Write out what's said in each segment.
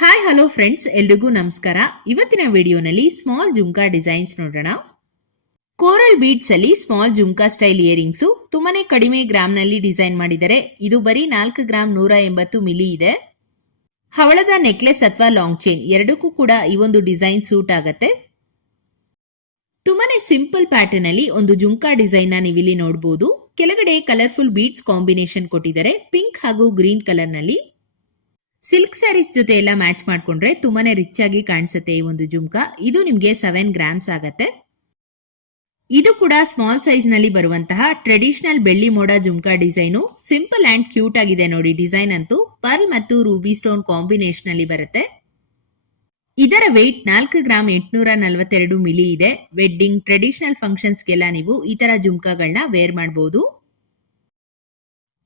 Hi hello friends ಎಲ್ರಿಗೂ ನಮಸ್ಕಾರ. ಇವತ್ತಿನ ವಿಡಿಯೋನಲ್ಲಿ ಸ್ಮಾಲ್ ಜುಮ್ಕಾ ಡಿಸೈನ್ಸ್ ನೋಡೋಣ. ಕೋರಲ್ ಬೀಡ್ಸ್ ಅಲ್ಲಿ ಸ್ಮಾಲ್ ಜುಮ್ಕಾ ಸ್ಟೈಲ್ ಇಯರಿಂಗ್ಸು ತುಂಬಾನೇ ಕಡಿಮೆ ಗ್ರಾಮ್ನಲ್ಲಿ ಡಿಸೈನ್ ಮಾಡಿದರೆ ಇದು ಬರೀ ನಾಲ್ಕು ಗ್ರಾಮ್ ನೂರ ಎಂಬತ್ತು ಮಿಲಿ ಇದೆ. ಹವಳದ ನೆಕ್ಲೆಸ್ ಅಥವಾ ಲಾಂಗ್ ಚೈನ್ ಎರಡಕ್ಕೂ ಕೂಡ ಈ ಒಂದು ಡಿಸೈನ್ ಸೂಟ್ ಆಗತ್ತೆ. ತುಂಬಾನೇ ಸಿಂಪಲ್ ಪ್ಯಾಟರ್ನ್ ಅಲ್ಲಿ ಒಂದು ಜುಮ್ಕಾ ಡಿಸೈನ್ನ ನೀವಿಲ್ಲಿ ನೋಡಬಹುದು ಕೆಳಗಡೆ ಕಲರ್ಫುಲ್ ಬೀಡ್ಸ್ ಕಾಂಬಿನೇಷನ್ ಕೊಟ್ಟಿದ್ದಾರೆ. ಪಿಂಕ್ ಹಾಗೂ ಗ್ರೀನ್ ಕಲರ್ನಲ್ಲಿ. ಸಿಲ್ಕ್ ಸ್ಯಾರೀಸ್ ಜೊತೆ ಎಲ್ಲ ಮ್ಯಾಚ್ ಮಾಡ್ಕೊಂಡ್ರೆ ತುಂಬಾನೇ ರಿಚ್ ಆಗಿ ಕಾಣಿಸುತ್ತೆ ಈ ಒಂದು ಜುಮ್ಕಾ. ಇದು ನಿಮಗೆ ಸೆವೆನ್ ಗ್ರಾಮ್ಸ್ ಆಗತ್ತೆ. ಇದು ಕೂಡ ಸ್ಮಾಲ್ ಸೈಜ್ನಲ್ಲಿ ಬರುವಂತಹ ಟ್ರೆಡಿಷನಲ್ ಬೆಳ್ಳಿ ಮೋಡ jhumka design. Simple and cute ಆಗಿದೆ ನೋಡಿ ಡಿಸೈನ್ ಅಂತೂ. ಪರ್ಲ್ ಮತ್ತು ರೂಬಿ ಸ್ಟೋನ್ ಕಾಂಬಿನೇಷನ್ ಅಲ್ಲಿ ಬರುತ್ತೆ. ಇದರ ವೆಯ್ಟ್ ನಾಲ್ಕು ಗ್ರಾಮ್ ಎಂಟುನೂರ ನಲವತ್ತೆರಡು ಮಿಲಿ ಇದೆ. ವೆಡ್ಡಿಂಗ್ ಟ್ರೆಡಿಷನಲ್ ಫಂಕ್ಷನ್ಸ್ಗೆಲ್ಲ ನೀವು ಈ ತರ ಜುಮ್ಕಾಗಳನ್ನ ವೇರ್ ಮಾಡಬಹುದು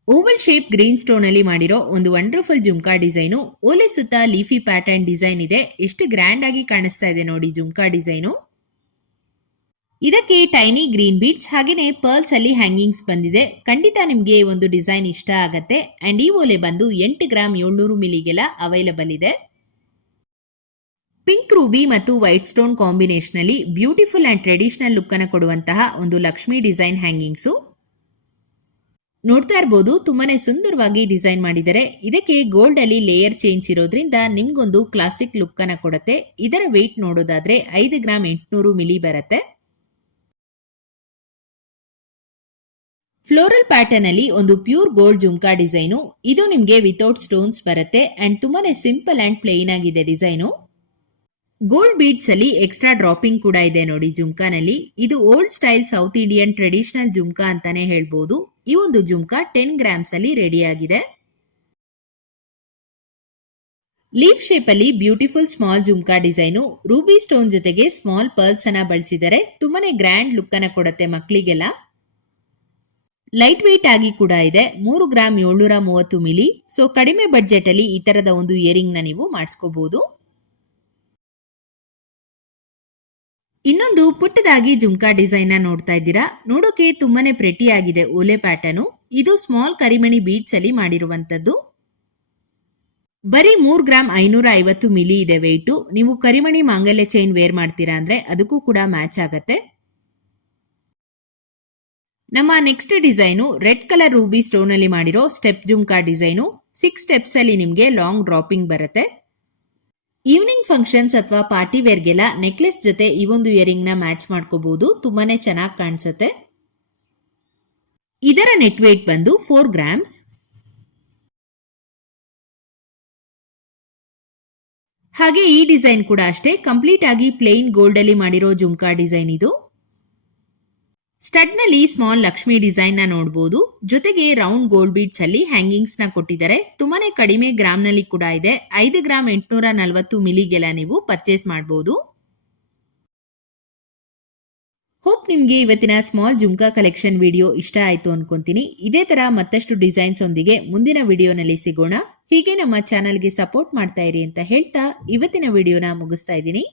ಓವಲ್ ಶೇಪ್ ಗ್ರೀನ್ ಸ್ಟೋನ್ ಅಲ್ಲಿ ಮಾಡಿರೋ ಒಂದು ವಂಡರ್ಫುಲ್ ಜುಮ್ಕಾ ಡಿಸೈನು, ಓಲೆ ಸುತ್ತ ಲೀಫಿ ಪ್ಯಾಟರ್ನ್ ಡಿಸೈನ್ ಇದೆ. ಎಷ್ಟು ಗ್ರ್ಯಾಂಡ್ ಆಗಿ ಕಾಣಿಸ್ತಾ ಇದೆ ನೋಡಿ ಜುಮ್ಕಾ ಡಿಸೈನು. ಇದಕ್ಕೆ ಟೈನಿ ಗ್ರೀನ್ ಬೀಡ್ಸ್ ಹಾಗೇನೆ ಪರ್ಲ್ಸ್ ಅಲ್ಲಿ ಹ್ಯಾಂಗಿಂಗ್ಸ್ ಬಂದಿದೆ. ಖಂಡಿತ ನಿಮ್ಗೆ ಒಂದು ಡಿಸೈನ್ ಇಷ್ಟ ಆಗತ್ತೆ. ಅಂಡ್ ಈ ಓಲೆ ಬಂದು ಎಂಟು ಗ್ರಾಮ್ ಏಳ್ನೂರು ಮಿಲಿಗೆಲ್ಲ ಅವೈಲಬಲ್ ಇದೆ. ಪಿಂಕ್ ರೂಬಿ ಮತ್ತು ವೈಟ್ ಸ್ಟೋನ್ ಕಾಂಬಿನೇಷನ್ ಅಲ್ಲಿ ಬ್ಯೂಟಿಫುಲ್ ಅಂಡ್ ಟ್ರೆಡಿಷನಲ್ ಲುಕ್ ಅನ್ನು ಕೊಡುವಂತಹ ಒಂದು ಲಕ್ಷ್ಮಿ ಡಿಸೈನ್ ಹ್ಯಾಂಗಿಂಗ್ಸು. ನೋಡ್ತಾ ಇರ್ಬೋದು, ತುಂಬಾನೇ ಸುಂದರವಾಗಿ ಡಿಸೈನ್ ಮಾಡಿದ್ದಾರೆ. ಇದಕ್ಕೆ ಗೋಲ್ಡ್ ಅಲ್ಲಿ ಲೇಯರ್ ಚೇಂಜ್ ಇರೋದ್ರಿಂದ ನಿಮ್ಗೊಂದು ಕ್ಲಾಸಿಕ್ ಲುಕ್ ಅನ್ನ ಕೊಡುತ್ತೆ. ಇದರ ವೆಯ್ಟ್ ನೋಡೋದಾದ್ರೆ ಐದು ಗ್ರಾಮ್ ಎಂಟುನೂರು ಮಿಲಿ ಬರುತ್ತೆ. ಫ್ಲೋರಲ್ ಪ್ಯಾಟರ್ನ್ ಅಲ್ಲಿ ಒಂದು ಪ್ಯೂರ್ ಗೋಲ್ಡ್ ಜುಮ್ಕಾ ಡಿಸೈನು. ಇದು ನಿಮ್ಗೆ ವಿತೌಟ್ ಸ್ಟೋನ್ಸ್ ಬರುತ್ತೆ ಅಂಡ್ ತುಂಬಾನೇ ಸಿಂಪಲ್ ಅಂಡ್ ಪ್ಲೇನ್ ಆಗಿದೆ ಡಿಸೈನು. ಗೋಲ್ಡ್ ಬೀಡ್ಸ್ ಅಲ್ಲಿ ಎಕ್ಸ್ಟ್ರಾ ಡ್ರಾಪಿಂಗ್ ಕೂಡ ಇದೆ ನೋಡಿ ಜುಮ್ಕಾನಲ್ಲಿ. ಇದು old style south Indian traditional jhumka ಅಂತಾನೆ ಹೇಳ್ಬೋದು. ಈ ಒಂದು ಜುಮ್ಕಾ ಟೆನ್ ಗ್ರಾಮ್ಸ್ ಅಲ್ಲಿ ರೆಡಿ ಆಗಿದೆ. ಲೀಫ್ ಅಲ್ಲಿ beautiful small jhumka design ruby stone ಜೊತೆಗೆ ಸ್ಮಾಲ್ ಪರ್ಲ್ಸ್ ಅನ್ನ ಬಳಸಿದರೆ ತುಂಬಾನೇ ಗ್ರ್ಯಾಂಡ್ ಲುಕ್ ಅನ್ನ ಕೊಡುತ್ತೆ ಮಕ್ಕಳಿಗೆಲ್ಲ ಲೈಟ್ ವೆಯ್ಟ್ ಆಗಿ ಕೂಡ ಇದೆ. ಮೂರು ಗ್ರಾಮ್ ಏಳ್ನೂರ ಮೂವತ್ತು ಮಿಲಿ ಸೊ ಕಡಿಮೆ ಬಡ್ಜೆಟ್ ಅಲ್ಲಿ ಈ ತರದ ಒಂದು ಇಯರಿಂಗ್ನ ನೀವು ಮಾಡಿಸ್ಕೋಬಹುದು ಇನ್ನೊಂದು ಪುಟ್ಟದಾಗಿ ಜುಮ್ಕಾ ಡಿಸೈನ್ನ ನೋಡ್ತಾ ಇದ್ದೀರಾ? ನೋಡೋಕೆ ತುಂಬಾನೇ ಪ್ರೆಟಿ ಆಗಿದೆ ಓಲೆ ಪ್ಯಾಟರ್ನು. ಇದು ಸ್ಮಾಲ್ ಕರಿಮಣಿ ಬೀಡ್ಸ್ ಅಲ್ಲಿ ಮಾಡಿರುವಂತದ್ದು ಬರೀ ಮೂರ್ ಗ್ರಾಮ್ ಐನೂರ ಐವತ್ತು ಮಿಲಿ ಇದೆ ವೆಯ್ಟು ನೀವು ಕರಿಮಣಿ ಮಾಂಗಲ್ಯ ಚೈನ್ ವೇರ್ ಮಾಡ್ತೀರಾ ಅಂದ್ರೆ ಅದಕ್ಕೂ ಕೂಡ ಮ್ಯಾಚ್ ಆಗತ್ತೆ. ನಮ್ಮ next design red colour ruby stone ಅಲ್ಲಿ ಮಾಡಿರೋ step jhumka design. Six steps ಅಲ್ಲಿ ನಿಮಗೆ ಲಾಂಗ್ ಡ್ರಾಪಿಂಗ್ ಬರುತ್ತೆ. ಈವ್ನಿಂಗ್ ಫಂಕ್ಷನ್ಸ್ ಅಥವಾ ಪಾರ್ಟಿ ವೇರ್ಗೆಲ್ಲ ನೆಕ್ಲೆಸ್ ಜೊತೆ ಈ ಒಂದು ಇಯರಿಂಗ್ನ ಮ್ಯಾಚ್ ಮಾಡ್ಕೋಬಹುದು ತುಂಬಾನೇ ಚೆನ್ನಾಗಿ ಕಾಣಿಸುತ್ತೆ. ಇದರ ನೆಟ್ ವೇಟ್ ಬಂದು ಫೋರ್ ಗ್ರಾಮ್ಸ್ ಹಾಗೆ ಈ ಡಿಸೈನ್ ಕೂಡ ಅಷ್ಟೇ. ಕಂಪ್ಲೀಟ್ ಆಗಿ ಪ್ಲೇನ್ ಗೋಲ್ಡ್ ಅಲ್ಲಿ ಮಾಡಿರೋ ಜುಮ್ಕಾ ಡಿಸೈನ್ ಇದು. ಸ್ಟಡ್ನಲ್ಲಿ ಸ್ಮಾಲ್ ಲಕ್ಷ್ಮಿ ಡಿಸೈನ್ ನೋಡ್ಬೋದು. ಜೊತೆಗೆ ರೌಂಡ್ ಗೋಲ್ಡ್ ಬೀಡ್ಸ್ ಅಲ್ಲಿ ಹ್ಯಾಂಗಿಂಗ್ಸ್ನ ಕೊಟ್ಟಿದ್ದಾರೆ. ತುಂಬಾನೇ ಕಡಿಮೆ ಗ್ರಾಮ್ನಲ್ಲಿ ಕೂಡ ಇದೆ. ಐದು ಗ್ರಾಮ್ ಎಂಟುನೂರ ನಲವತ್ತು ಮಿಲಿಗೆಲ್ಲ ನೀವು ಪರ್ಚೇಸ್ ಮಾಡಬಹುದು ಹೋಪ್ ನಿಮಗೆ ಇವತ್ತಿನ ಸ್ಮಾಲ್ ಜುಮ್ಕಾ ಕಲೆಕ್ಷನ್ ವಿಡಿಯೋ ಇಷ್ಟ ಆಯ್ತು ಅನ್ಕೊಂತೀನಿ. ಇದೇ ತರ ಮತ್ತಷ್ಟು ಡಿಸೈನ್ಸ್ ಒಂದಿಗೆ ಮುಂದಿನ ವಿಡಿಯೋನಲ್ಲಿ ಸಿಗೋಣ. ಹೀಗೆ ನಮ್ಮ ಚಾನಲ್ಗೆ ಸಪೋರ್ಟ್ ಮಾಡ್ತಾ ಇರಿ ಅಂತ ಹೇಳ್ತಾ ಇವತ್ತಿನ ವಿಡಿಯೋನ ಮುಗಿಸ್ತಾ ಇದ್ದೀನಿ.